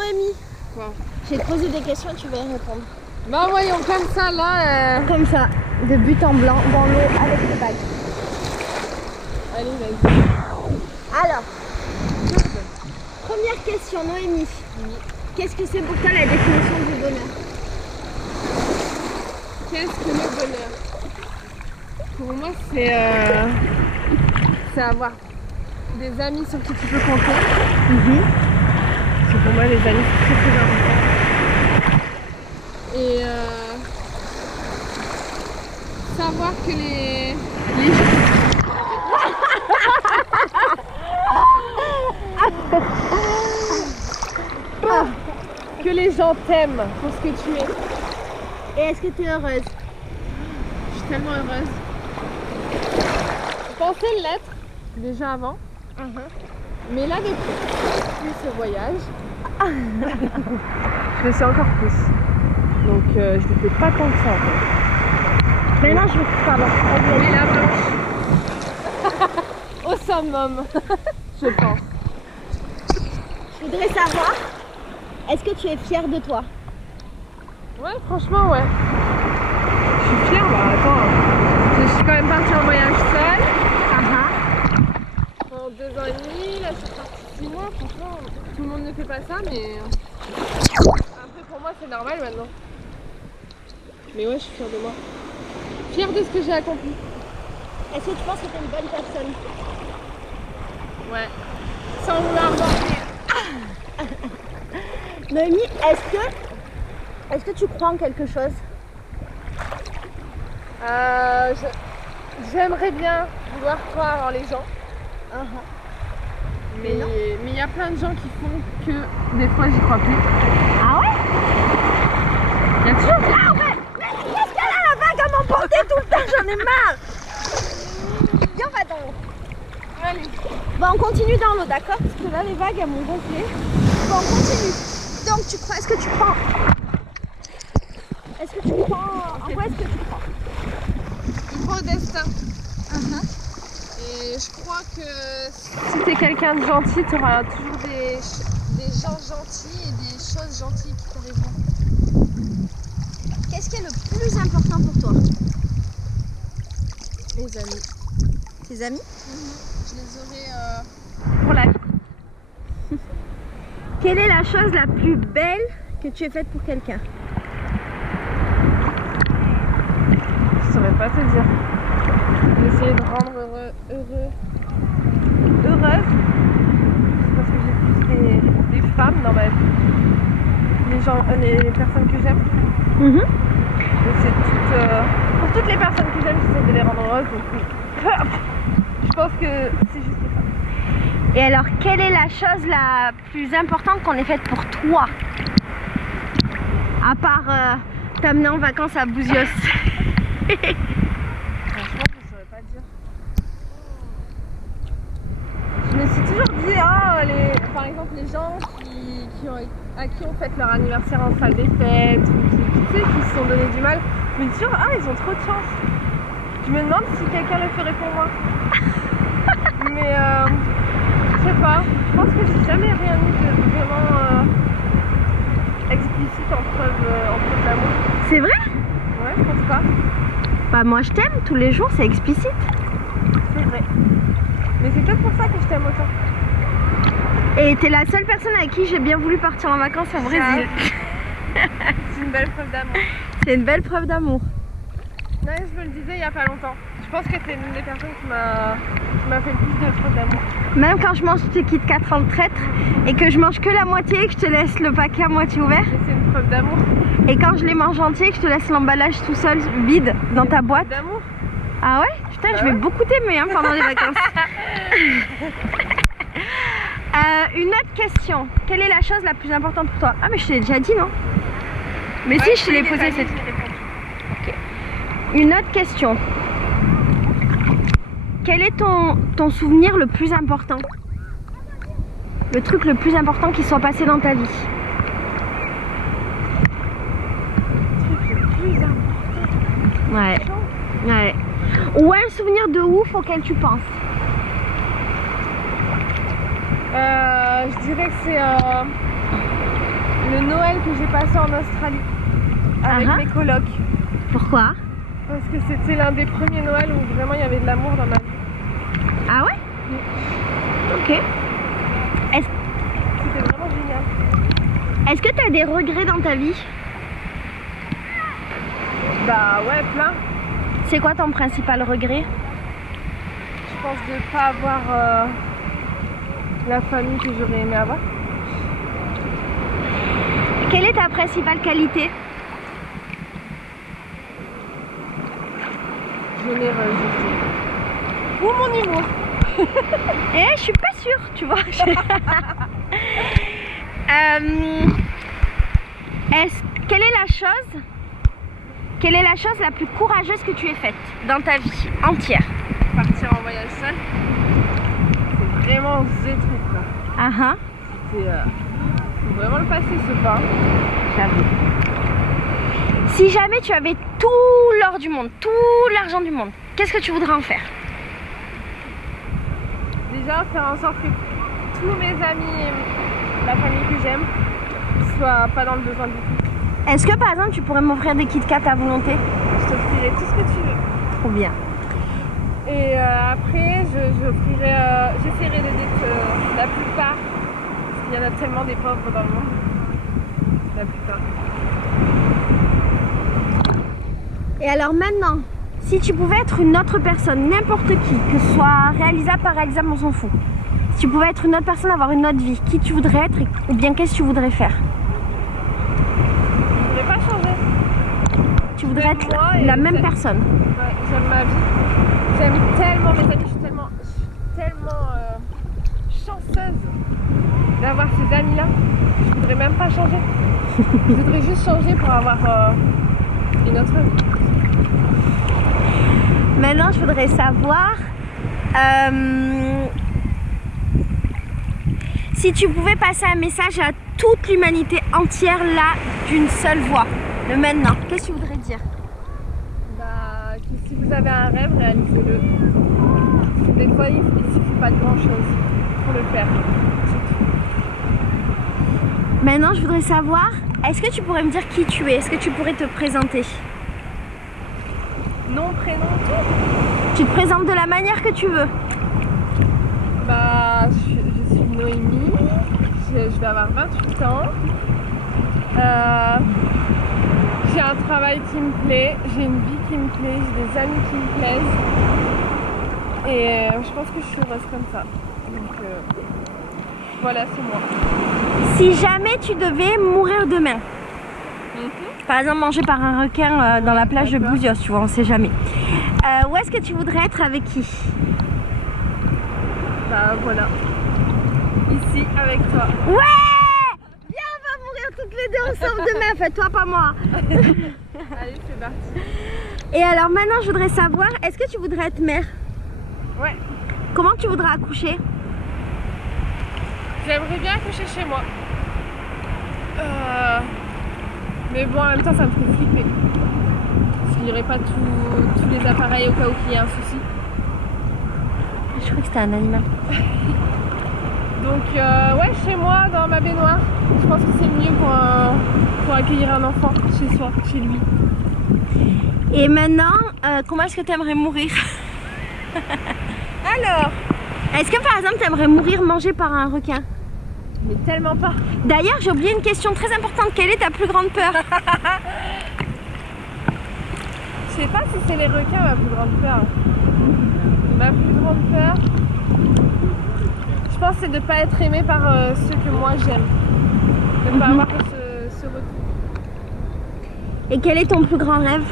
Noémie. Quoi? Je vais te poser des questions et tu vas y répondre. Bah voyons, comme ça là. Comme ça, de but en blanc, dans l'eau, avec le bac. Allez, vas-y. Alors, première question, Noémie. Oui. Qu'est-ce que c'est pour toi la définition du bonheur? Qu'est-ce que le bonheur? Pour moi, c'est avoir des amis sur qui tu peux compter. Parce que pour moi, les amis, c'est très important. Et savoir que les que les gens t'aiment pour ce que tu es. Et est-ce que tu es heureuse? Je suis tellement heureuse. Je pensais l'être déjà avant, mais là depuis ce voyage, je le sais encore plus. Donc je ne fais pas tant que ça en fait. Maintenant, je veux que tu parles. Mais la blanche au summum, je pense. Je voudrais savoir, est-ce que tu es fière de toi? Ouais, franchement, ouais. Je suis fière, bah attends. Je suis quand même partie en voyage seule. Pendant 2 ans et demi, là je suis partie 6 mois, franchement. Tout le monde ne fait pas ça, mais après pour moi c'est normal maintenant. Mais ouais, je suis fière de moi. Fière de ce que j'ai accompli. Est-ce que tu penses que tu es une bonne personne? Ouais. Sans vouloir mentir. Noémie, est-ce que tu crois en quelque chose? J'aimerais bien vouloir croire en les gens. Mais il y a plein de gens qui font que des fois j'y crois plus. Ah ouais? Il y a toujours des... Ah ouais! Mais qu'est-ce qu'elle a la vague à m'emporter tout le temps? J'en ai marre! Viens, on va dans l'eau. Allez. Bon, on continue dans l'eau, d'accord? Parce que là, les vagues, elles m'ont gonflé. Bon, on continue. Donc, tu crois, est-ce que tu crois? Est-ce que tu crois? En quoi est-ce que tu crois? Je crois au destin. Et je crois que si t'es quelqu'un de gentil, tu auras toujours des gens gentils et des choses gentilles qui t'arriveront. Qu'est-ce qui est le plus important pour toi? Les amis. Tes amis? Je les aurai pour la vie. Quelle est la chose la plus belle que tu aies faite pour quelqu'un? Je saurais pas te dire. Essayer de rendre heureuse. Parce que j'ai plus des femmes dans ma vie. Les personnes que j'aime. Et c'est pour toutes les personnes que j'aime, j'essaie de les rendre heureuses. Donc oui. Je pense que c'est juste ça. Et alors, quelle est la chose la plus importante qu'on ait faite pour toi? À part t'amener en vacances à Bouzios. Franchement, je saurais pas dire. Je me suis toujours dit, par exemple, les gens à qui on fête leur anniversaire en salle des fêtes, ou qui se sont donné du mal, je me dis toujours, ils ont trop de chance. Je me demande si quelqu'un le ferait pour moi. Mais je sais pas, je pense que j'ai jamais rien eu de vraiment explicite en preuve d'amour. C'est vrai? Ouais, je pense pas. Bah moi je t'aime tous les jours, c'est explicite. C'est vrai. Mais c'est peut-être pour ça que je t'aime autant. Et t'es la seule personne avec qui j'ai bien voulu partir en vacances au Brésil. C'est une belle preuve d'amour. C'est une belle preuve d'amour. Non, je me le disais il y a pas longtemps. Je pense que t'es l'une des personnes qui m'a fait le plus de preuves d'amour. Même quand je mange tes Kit Kat en traître et que je mange que la moitié et que je te laisse le paquet à moitié ouvert. Mais c'est une preuve d'amour. Et quand je les mange entiers et que je te laisse l'emballage tout seul vide dans ta boîte. D'amour. Ah ouais? Putain, je vais beaucoup t'aimer pendant les vacances. Une autre question. Quelle est la chose la plus importante pour toi? Ah mais je te l'ai déjà dit, non? Mais Ouais, si, je te l'ai posé cette question. Okay. Une autre question. Quel est ton souvenir le plus important? Le truc le plus important qui soit passé dans ta vie? Le truc le plus important. Ouais. Ouais. Ou un souvenir de ouf auquel tu penses? Je dirais que c'est le Noël que j'ai passé en Australie avec mes colocs. Pourquoi? Parce que c'était l'un des premiers Noëls où vraiment il y avait de l'amour dans ma vie. Ah ouais? Ok. C'était vraiment génial. Est-ce que tu as des regrets dans ta vie? Bah ouais, plein. C'est quoi ton principal regret? Je pense de ne pas avoir la famille que j'aurais aimé avoir. Quelle est ta principale qualité? Généreuse. Ou mon humour. Eh, je suis pas sûre, tu vois. Quelle est la chose la plus courageuse que tu aies faite dans ta vie entière? Partir en voyage seul, c'est vraiment ce truc là. Faut vraiment le passer ce pas. J'avoue. Si jamais tu avais tout l'or du monde, tout l'argent du monde, qu'est-ce que tu voudrais en faire? Déjà faire en sorte que tous mes amis et la famille que j'aime soient pas dans le besoin du tout. Est-ce que par exemple tu pourrais m'offrir des Kit Kat à volonté? Je t'offrirai tout ce que tu veux. Trop bien. Et après j'essaierai d'aider la plupart. Parce qu'il y en a tellement des pauvres dans le monde. La plupart. Et alors maintenant, si tu pouvais être une autre personne, n'importe qui, que ce soit réalisable, pas réalisable, on s'en fout. Si tu pouvais être une autre personne, avoir une autre vie, qui tu voudrais être ou bien qu'est-ce que tu voudrais faire? Je voudrais pas changer. Tu voudrais être la même personne. Ouais, j'aime ma vie. J'aime tellement mes amis, je suis tellement chanceuse d'avoir ces amis-là. Je voudrais même pas changer. Je voudrais juste changer pour avoir une autre vie. Maintenant, je voudrais savoir si tu pouvais passer un message à toute l'humanité entière là d'une seule voix, le maintenant, qu'est-ce que tu voudrais dire? Bah, que si vous avez un rêve, réalisez-le. Des fois, il ne suffit pas de grand-chose pour le faire. Maintenant, je voudrais savoir, est-ce que tu pourrais me dire qui tu es? Est-ce que tu pourrais te présenter? Nom, prénom, tout. Tu te présentes de la manière que tu veux. Bah, je suis Noémie, je vais avoir 28 ans. J'ai un travail qui me plaît, j'ai une vie qui me plaît, j'ai des amis qui me plaisent. Et je pense que je suis heureuse comme ça. Donc voilà, c'est moi. Si jamais tu devais mourir demain, par exemple manger par un requin dans la plage de Bouzios, tu vois, on sait jamais. Où est-ce que tu voudrais être avec qui? Bah voilà. Ici, avec toi. Ouais! Viens, on va mourir toutes les deux ensemble demain, fais-toi pas moi. Allez, c'est parti. Et alors maintenant, je voudrais savoir, est-ce que tu voudrais être mère? Ouais. Comment tu voudrais accoucher? J'aimerais bien accoucher chez moi. Mais bon, en même temps, ça me fait flipper. Parce qu'il n'y aurait pas tous les appareils au cas où il y ait un souci. Je crois que c'était un animal. Donc, ouais, chez moi, dans ma baignoire. Je pense que c'est le mieux pour accueillir un enfant chez soi, chez lui. Et maintenant, comment est-ce que tu aimerais mourir? Alors, est-ce que par exemple, tu aimerais mourir mangé par un requin? mais tellement pas. D'ailleurs, j'ai oublié une question très importante. Quelle est ta plus grande peur? Je sais pas si c'est les requins ma plus grande peur. Ma plus grande peur, je pense, c'est de ne pas être aimée par ceux que moi j'aime. De ne pas avoir ce retour. Et quel est ton plus grand rêve?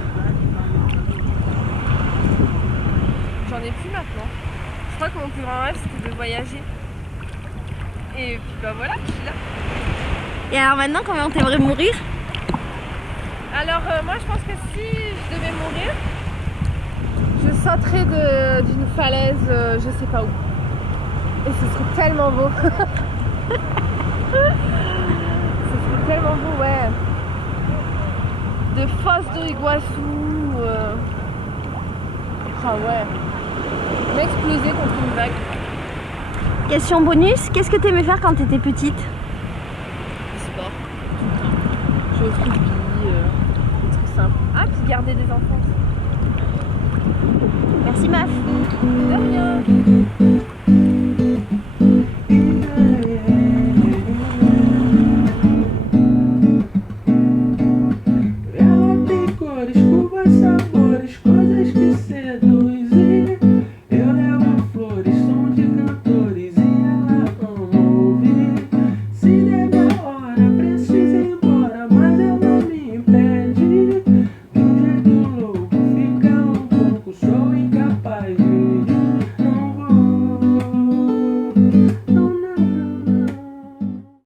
J'en ai plus maintenant. Je crois que mon plus grand rêve, c'était de voyager. Et puis bah voilà, je suis là. Et alors maintenant, comment t'aimerais mourir? Alors moi je pense que si je devais mourir, je sauterais d'une falaise, je sais pas où. Et ce serait tellement beau. Ce serait tellement beau, ouais. De Foz do Iguaçu. Ah ouais. M'exploser contre une vague. Question bonus, qu'est-ce que t'aimais faire quand t'étais petite? Du sport. jouer au frisbee, des trucs simples. Ah, puis garder des enfants. Merci meuf. De rien.